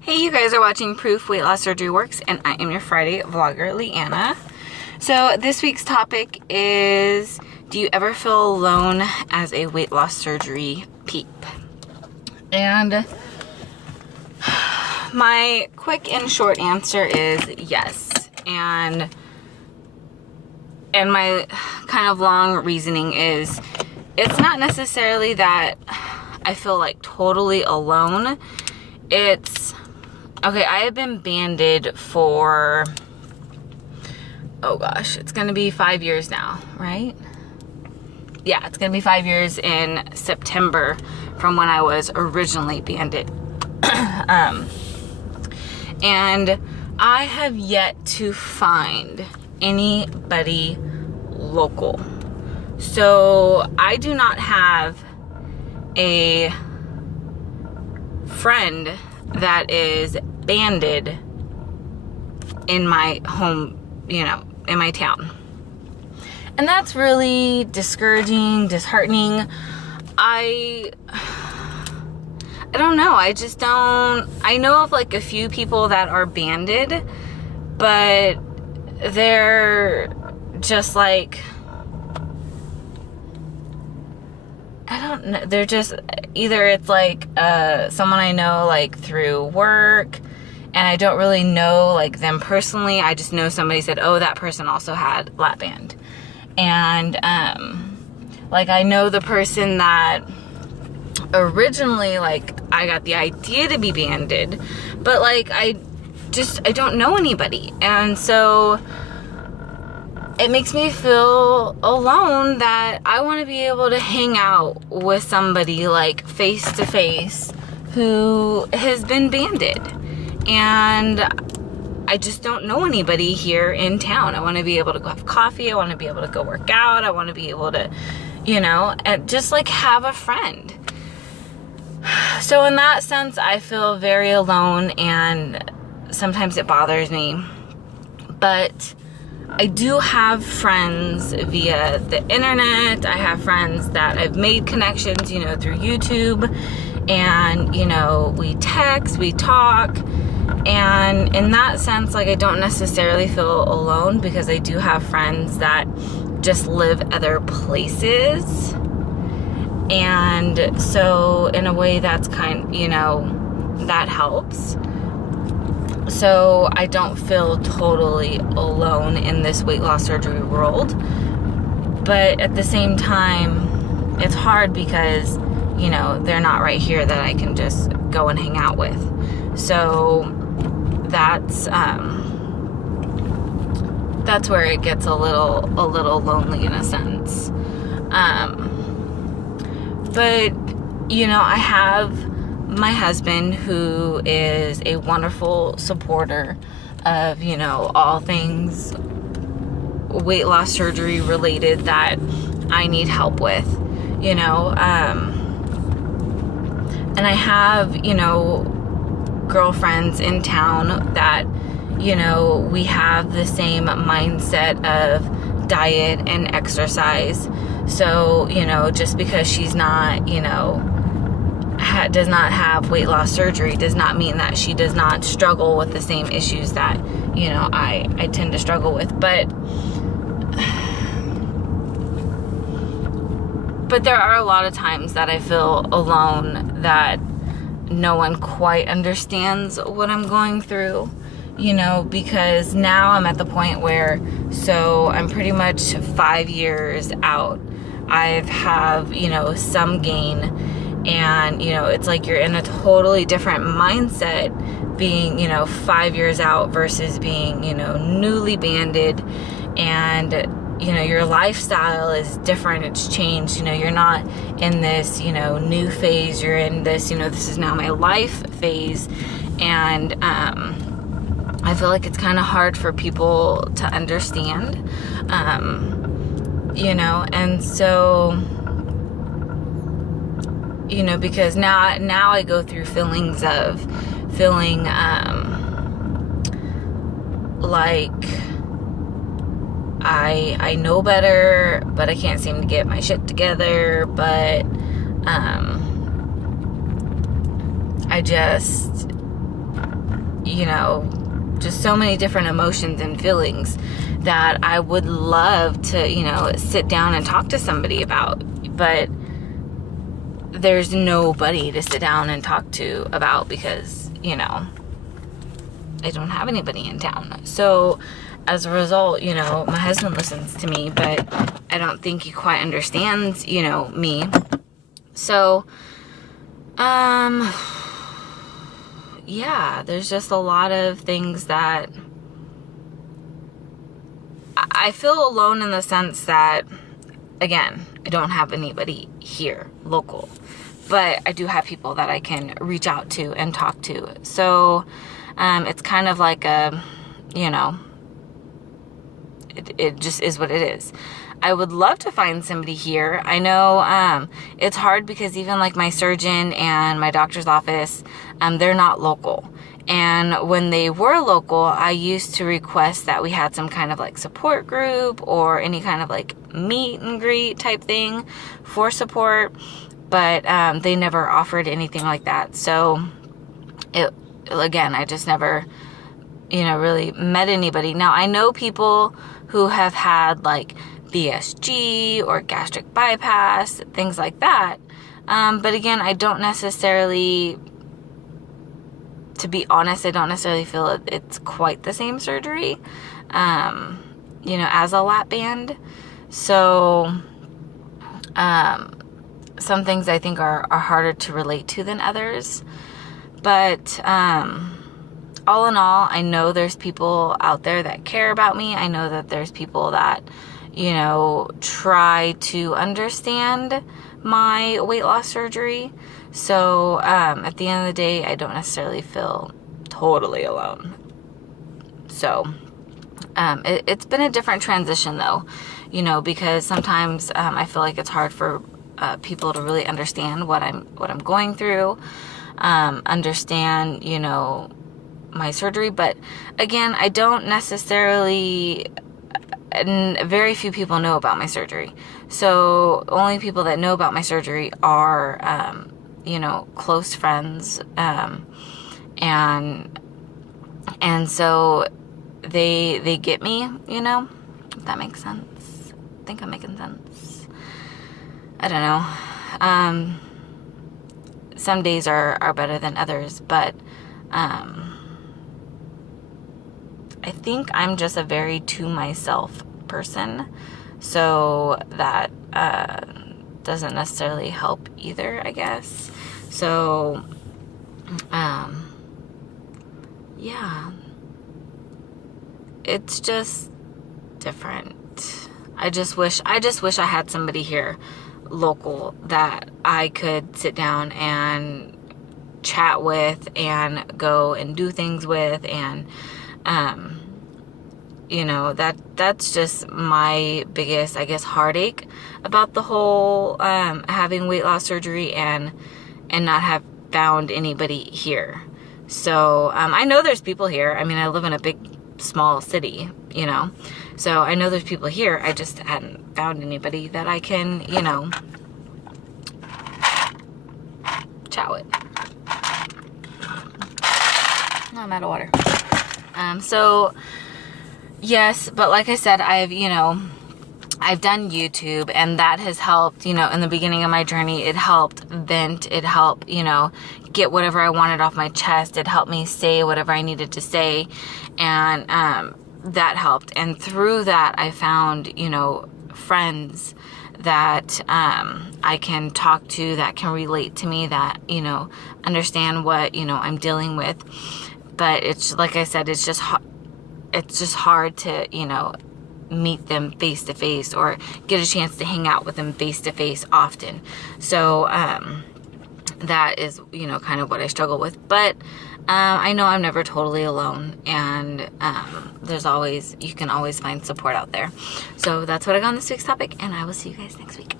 Hey, you guys are watching Proof Weight Loss Surgery Works, and I am your Friday vlogger, Leanna. So this week's topic is, do you ever feel alone as a weight loss surgery peep? And my quick and short answer is yes. And my kind of long reasoning is, it's not necessarily that I feel like totally alone. It's, okay, I have been banded for, oh gosh, it's gonna be 5 years now, right? Yeah, it's gonna be 5 years in September from when I was originally banded. And I have yet to find anybody local. So I do not have a friend that is banded in my home, in my town. And that's really discouraging, disheartening. I don't know. I know of like a few people that are banded, but they're just like, I don't know. They're just, either it's like someone I know like through work, and I don't really know like them personally. I just know somebody said, oh, that person also had lap band. And like I know the person that originally like I got the idea to be banded, but like I don't know anybody. And so it makes me feel alone that I want to be able to hang out with somebody like face to face who has been banded. And I just don't know anybody here in town. I want to be able to go have coffee. I want to be able to go work out. I want to be able to, and just like have a friend. So in that sense, I feel very alone, and sometimes it bothers me. But I do have friends via the internet. I have friends that I've made connections, through YouTube. And, we text, we talk. And in that sense, like, I don't necessarily feel alone, because I do have friends that just live other places. And so in a way that's that helps. So I don't feel totally alone in this weight loss surgery world. But at the same time, it's hard because, they're not right here that I can just go and hang out with. So that's where it gets a little lonely in a sense. But, I have my husband, who is a wonderful supporter of, all things weight loss surgery related that I need help with, and I have, girlfriends in town that, we have the same mindset of diet and exercise. So, just because she's not, does not have weight loss surgery does not mean that she does not struggle with the same issues that, I tend to struggle with. But there are a lot of times that I feel alone, that no one quite understands what I'm going through, because now I'm at the point where, so I'm pretty much 5 years out. I have, some gain, and, it's like you're in a totally different mindset being, 5 years out versus being, newly banded, and, your lifestyle is different. It's changed. You're not in this, new phase. You're in this, this is now my life phase. And, I feel like it's kind of hard for people to understand, and so, because now I go through feelings of feeling, like I know better, but I can't seem to get my shit together. But I just you know, just so many different emotions and feelings that I would love to, you know, sit down and talk to somebody about. But there's nobody to sit down and talk to about because, you know, I don't have anybody in town. So as a result, you know, my husband listens to me, but I don't think he quite understands, you know, me. So, yeah, there's just a lot of things that I feel alone in the sense that, again, I don't have anybody here, local, but I do have people that I can reach out to and talk to. So, it's kind of like a, you know, it just is what it is. I would love to find somebody here. I know it's hard because even like my surgeon and my doctor's office, they're not local. And when they were local, I used to request that we had some kind of like support group or any kind of like meet and greet type thing for support. But they never offered anything like that. So again, I just never, you know, really met anybody. Now, I know people who have had like VSG or gastric bypass, things like that. But again, I don't necessarily, to be honest, I don't necessarily feel it's quite the same surgery, you know, as a lap band. So, some things I think are harder to relate to than others. But, all in all, I know there's people out there that care about me. I know that there's people that, you know, try to understand my weight loss surgery. So, at the end of the day, I don't necessarily feel totally alone. So, it's been a different transition though, you know, because sometimes, I feel like it's hard for, people to really understand what I'm going through, understand, you know, my surgery. But again, I don't necessarily, and very few people know about my surgery. So only people that know about my surgery are, you know, close friends. And so they get me, you know, if that makes sense. I think I'm making sense. I don't know. Some days are better than others, but, I think I'm just a very to myself person, so that doesn't necessarily help either, I guess. So, yeah, it's just different. I just wish I had somebody here, local, that I could sit down and chat with and go and do things with, and you know, that's just my biggest, I guess, heartache about the whole having weight loss surgery and not have found anybody here. So I know there's people here. I mean, I live in a big, small city, you know, so I know there's people here. I just hadn't found anybody that I can, you know, chat with. No, I'm out of water. So yes, but like I said, I've done YouTube, and that has helped, you know, in the beginning of my journey. It helped vent, it helped, you know, get whatever I wanted off my chest. It helped me say whatever I needed to say, and that helped. And through that, I found, you know, friends that I can talk to, that can relate to me, that, you know, understand what, you know, I'm dealing with. But it's, like I said, it's just hard to, you know, meet them face to face or get a chance to hang out with them face to face often. So that is, you know, kind of what I struggle with. But I know I'm never totally alone, and you can always find support out there. So that's what I got on this week's topic, and I will see you guys next week.